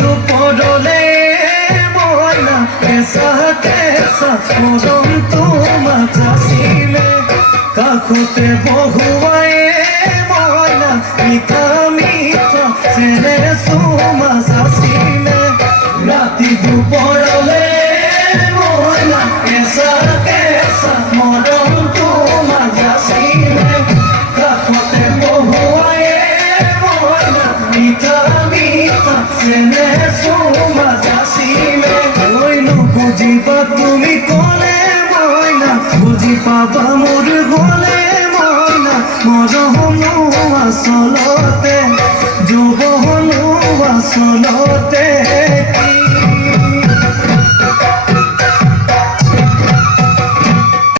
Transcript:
দুপুরলে ময়না কেসা কেসা মরম তোমা চাষিলে। কাকুতে বহুয়াই ময়না মিঠা মিঠা সেনে সুমা চাষিলে। রাতি দুপুরলে ময়না কেসা কেসা মরম তোমা চাষিলে। কাকুতে বহুয়াই ময়না তুমি কলে ময়না বুঝি পাবা মোর গলে ময়না মরহম আসলতে।